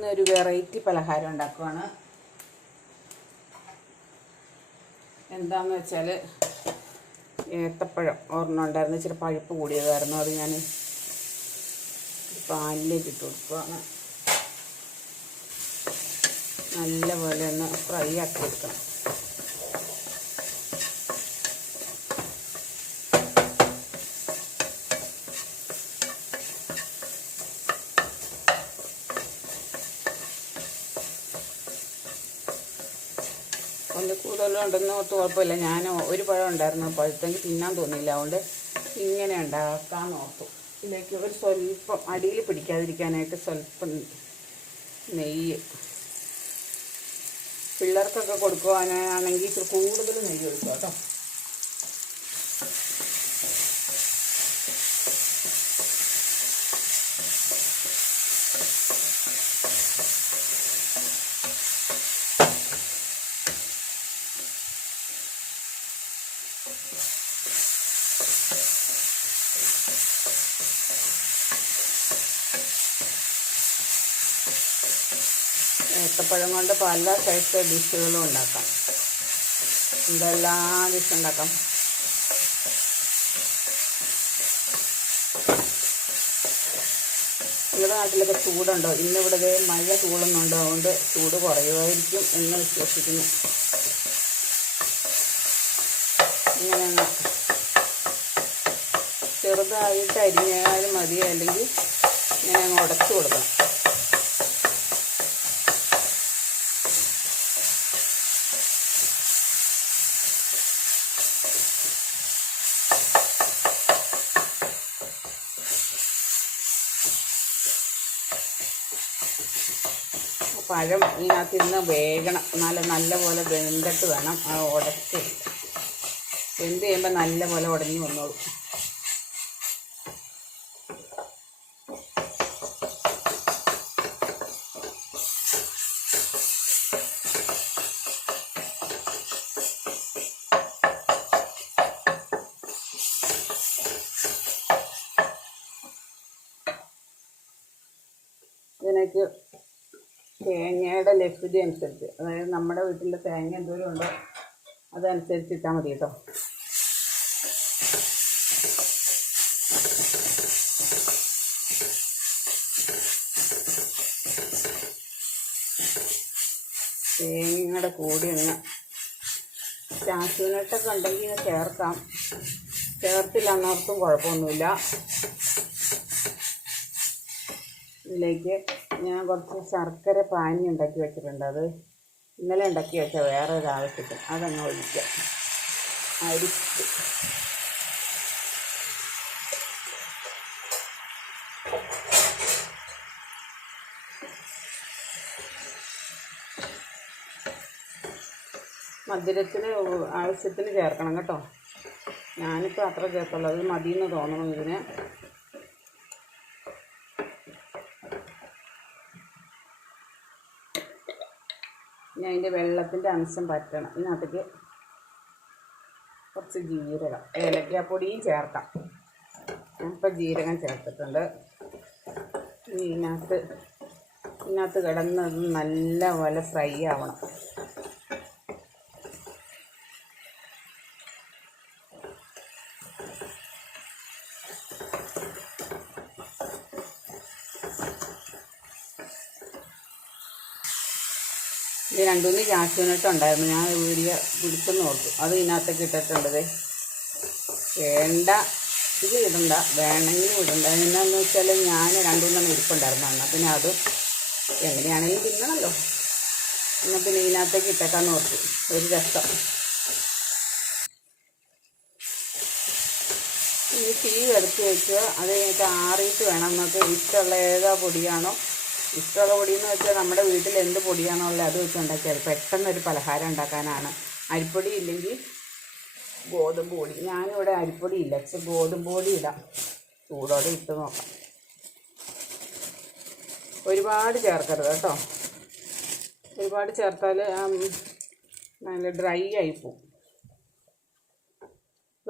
ഇന്നൊരു വെറൈറ്റി പലഹാരം ഉണ്ടാക്കുവാണ്. എന്താന്ന് വെച്ചാൽ ഏത്തപ്പഴം. ഒരെണ്ണം ഉണ്ടായിരുന്നു. ഇച്ചിരി പഴുപ്പ് കൂടിയതായിരുന്നു. അത് ഞാൻ പാലിലേക്ക് ഇട്ട് കൊടുക്കുവാണ്. നല്ലപോലെ ഒന്ന് ഫ്രൈ ആക്കി എടുക്കണം. ഒന്ന് കൂടുതലുണ്ടെന്ന് ഓർത്ത് കുഴപ്പമില്ല. ഞാൻ ഒരു പഴം ഉണ്ടായിരുന്നു. പഴുത്തെങ്കിൽ തിന്നാൻ തോന്നിയില്ല. അതുകൊണ്ട് ഇങ്ങനെ ഉണ്ടാക്കാൻ ഓർത്തു ഇതിലേക്ക് ഒരു സ്വല്പം അടിയിൽ പിടിക്കാതിരിക്കാനായിട്ട് സ്വല്പം നെയ്യ്. പിള്ളേർക്കൊക്കെ കൊടുക്കുവാനാണെങ്കിൽ ഇച്ചിരി കൂടുതൽ നെയ്യ് ഒഴിക്കും കേട്ടോ. ഏത്തപ്പഴം കൊണ്ട് പല സൈസ് ഡിഷുകളും ഉണ്ടാക്കാം. എന്തെല്ലാം ഡിഷ് ഉണ്ടാക്കാം? നിങ്ങളുടെ നാട്ടിലൊക്കെ ചൂടുണ്ടോ? ഇന്നിവിടെ മഴ ചൂടുന്നുണ്ടോ? അതുകൊണ്ട് ചൂട് കുറയുമായിരിക്കും എന്ന് വിശ്വസിക്കുന്നു ഇങ്ങനെ ഒന്ന് ചെറുതായിട്ട് അരിഞ്ഞാലും മതി അല്ലെങ്കിൽ ഞാൻ അങ്ങ് ഉടച്ചു കൊടുക്കണം. പഴം ഇതിനകത്ത് ഇന്ന് വേകണം. എന്നാലും നല്ലപോലെ വെന്തിട്ട് വേണം ആ വെന്ത് നല്ല പോലെ ഉടഞ്ഞു വന്നോളൂ. ഇതിനേക്ക് തേങ്ങയുടെ ലഭ്യത അനുസരിച്ച് അതായത് നമ്മുടെ വീട്ടിലെ തേങ്ങ എന്തോരം ഉണ്ടോ അതനുസരിച്ച് ഇട്ടാൽ മതി കേട്ടോ തേങ്ങയുടെ കൂടി ഒന്ന് ചാച്ചുനട്ടൊക്കെ ഉണ്ടെങ്കിൽ ചേർക്കാം. ചേർത്തില്ല എന്നോർത്തും കുഴപ്പമൊന്നുമില്ല. ഇതിലേക്ക് ഞാൻ കുറച്ച് ശർക്കര പാനി ഉണ്ടാക്കി വെച്ചിട്ടുണ്ട്. അത് ഇന്നലെ ഉണ്ടാക്കി വെച്ച വേറെ ഒരു ആവശ്യത്തിന്. അതങ്ങ് ഒഴിക്കാം. അരിച്ച്. മധുരത്തിന് ആവശ്യത്തിന് ചേർക്കണം കേട്ടോ. ഞാനിപ്പോൾ അത്ര ചേർത്തുള്ളൂ. അത് മതിയെന്ന് തോന്നണം ഇതിന്. ഇനി അതിന്റെ വെള്ളത്തിന്റെ അംശം പറ്റണം. ഇതിനകത്തേക്ക് കുറച്ച് ജീരകം ഏലക്കാപ്പൊടിയും ചേർക്കാം. ഇപ്പം ജീരകം ചേർത്തിട്ടുണ്ട്. ഇതിനകത്ത് ഇതിനകത്ത് കിടന്ന് നല്ല പോലെ ഫ്രൈ ആവണം. ഇത് രണ്ടുമൂന്ന് കാശുനട്ട് ഉണ്ടായിരുന്നു. ഞാൻ വീഡിയോ പിടിച്ചെന്ന് ഓർത്തു അത് ഇതിനകത്തേക്ക് ഇട്ടിട്ടുണ്ട് ദേ. വേണ്ട. ഇത് ഇടണ്ട. വേണമെങ്കിലും ഇടണ്ട. എന്നാന്ന് വെച്ചാൽ ഞാൻ രണ്ടുമൂന്നെണ്ണം ഇരിപ്പുണ്ടായിരുന്നു. അന്ന് പിന്നെ അത് എങ്ങനെയാണെങ്കിലും തിന്നണമല്ലോ എന്നാൽ പിന്നെ ഇതിനകത്തേക്ക് ഇട്ടേക്കാന്ന് ഓർത്തു. ഒരു രസം. ഈ തീ എടുത്ത് വെച്ച് അത് കഴിഞ്ഞിട്ട് ആറിയിട്ട് വേണം നമുക്ക് ഇഷ്ടമുള്ള ഏതാ പൊടിയാണോ? ഇഷ്ടമുള്ള പൊടിയെന്ന് വെച്ചാൽ നമ്മുടെ വീട്ടിൽ എന്ത് പൊടിയാണോ ഉള്ളത് അത് വെച്ച് ഉണ്ടാക്കിയാൽ പെട്ടെന്നൊരു പലഹാരം ഉണ്ടാക്കാനാണ്. അരിപ്പൊടി ഇല്ലെങ്കിൽ ഗോതമ്പ് പൊടി. ഞാനിവിടെ അരിപ്പൊടി ഇല്ല. പക്ഷെ ഗോതമ്പ് പൊടി ഇടാം. ചൂടോടെ ഇട്ട് നോക്കാം. ഒരുപാട് ചേർക്കരുത് കേട്ടോ. ഒരുപാട് ചേർത്താൽ നല്ല ഡ്രൈ ആയി പോവും.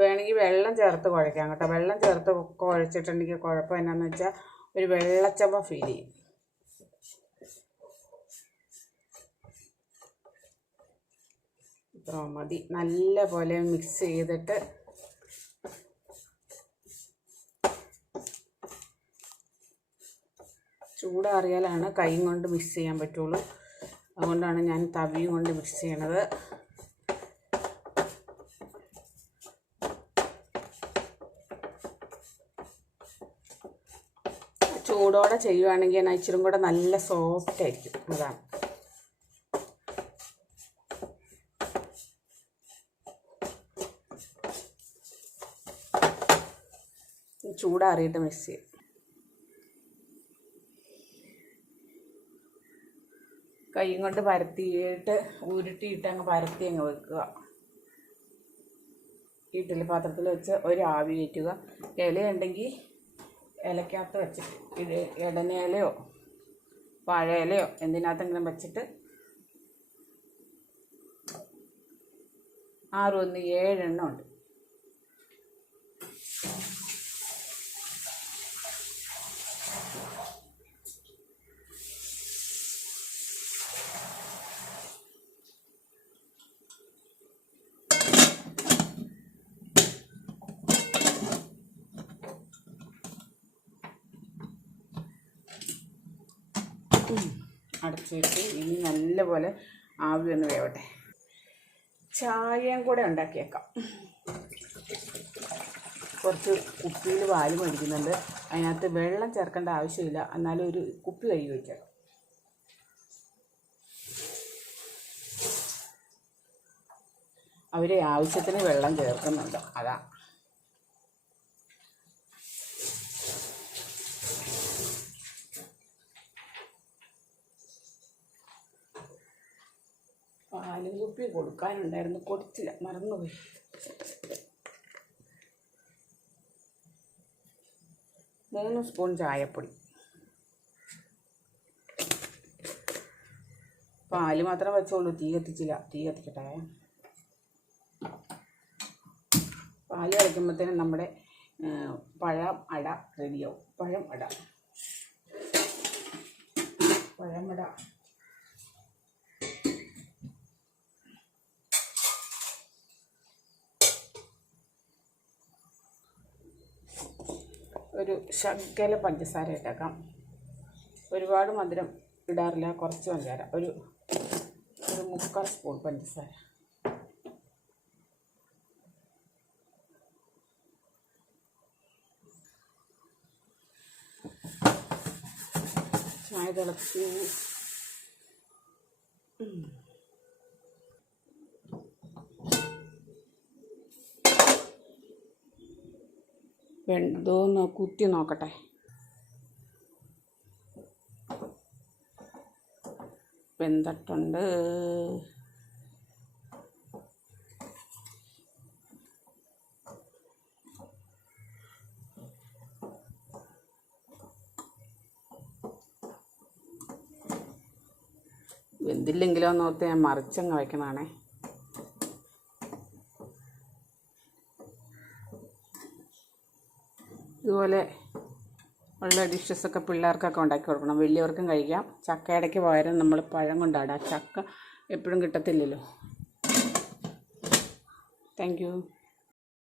വേണമെങ്കിൽ വെള്ളം ചേർത്ത് കുഴയ്ക്കാം കേട്ടോ. വെള്ളം ചേർത്ത് കുഴച്ചിട്ടുണ്ടെങ്കിൽ കുഴപ്പം എന്നാന്ന് വെച്ചാൽ ഒരു വെള്ളച്ചവ ഫീൽ ചെയ്യും. ഇത്ര മതി. നല്ല പോലെ മിക്സ് ചെയ്തിട്ട് ചൂടാറിയാലാണ് കൈ കൊണ്ട് മിക്സ് ചെയ്യാൻ പറ്റുള്ളൂ. അതുകൊണ്ടാണ് ഞാൻ തവിയും കൊണ്ട് മിക്സ് ചെയ്യണത്. ചൂടോടെ ചെയ്യുവാണെങ്കിൽ എന്നാൽ ഇച്ചിരി കൂടെ നല്ല സോഫ്റ്റ് ആയിരിക്കും. അതാണ് ചൂടാറിയിട്ട് മിക്സ് ചെയ്യും കൈ കൊണ്ട് പരത്തിയിട്ട് ഉരുട്ടിയിട്ട് അങ്ങ് പരത്തി അങ്ങ് വെക്കുക. ഇഡ്ഡലി പാത്രത്തിൽ വെച്ച് ഒരു ആവി കയറ്റുക. ഇലയുണ്ടെങ്കിൽ ഇലക്കകത്ത് വെച്ചിട്ട് ഇത് ഇടനയിലയോ വാഴയിലയോ എന്തിനകത്തെങ്കിലും വെച്ചിട്ട് ആറ് ഒന്ന് ഏഴെണ്ണം ഉണ്ട്. അടച്ചു വെച്ച് ഇനി നല്ലപോലെ ആവി ഒന്ന് വേവട്ടെ. ചായയും കൂടെ ഉണ്ടാക്കിയേക്കാം. കുറച്ച് കുപ്പിയിൽ വാൽ മേടിക്കുന്നുണ്ട്. അതിനകത്ത് വെള്ളം ചേർക്കേണ്ട ആവശ്യമില്ല. എന്നാലും ഒരു കുപ്പി കഴുകി വെച്ചേക്കാം അവർ ആവശ്യത്തിന് വെള്ളം ചേർക്കുന്നുണ്ട്. അതാ പാലും കുപ്പി കൊടുക്കാനുണ്ടായിരുന്നു. കൊടുത്തില്ല. മറന്നുപോയി. മൂന്ന് സ്പൂൺ ചായപ്പൊടി. പാൽ മാത്രം വെച്ചോളൂ. തീ കത്തിച്ചില്ല. തീ കത്തിക്കട്ടെ. പാൽ കളിക്കുമ്പോഴത്തേനും നമ്മുടെ പഴം അട റെഡിയാവും പഴം അട. പഴം അട. ഒരു ശകല പഞ്ചസാര ഇട്ടേക്കാം. ഒരുപാട് മധുരം ഇടാറില്ല കുറച്ച് പഞ്ചസാര ഒരു ഒരു മുക്കാൽ സ്പൂൺ പഞ്ചസാര. ചായ തിളച്ചു വെന്തോന്ന് കുത്തി നോക്കട്ടെ. വെന്തട്ടുണ്ട് വെന്തില്ലെങ്കിലോ നോർത്ത് ഞാൻ മറിച്ചങ്ങ് വയ്ക്കണതാണേ ഇതുപോലെ ഉള്ള ഡിഷസൊക്കെ പിള്ളേർക്കൊക്കെ ഉണ്ടാക്കി കൊടുക്കണം. വലിയവർക്കും കഴിക്കാം. ചക്കയടയ്ക്ക് പകരം നമ്മൾ പഴം കൊണ്ടാടാം. ചക്ക എപ്പോഴും കിട്ടത്തില്ലല്ലോ. താങ്ക്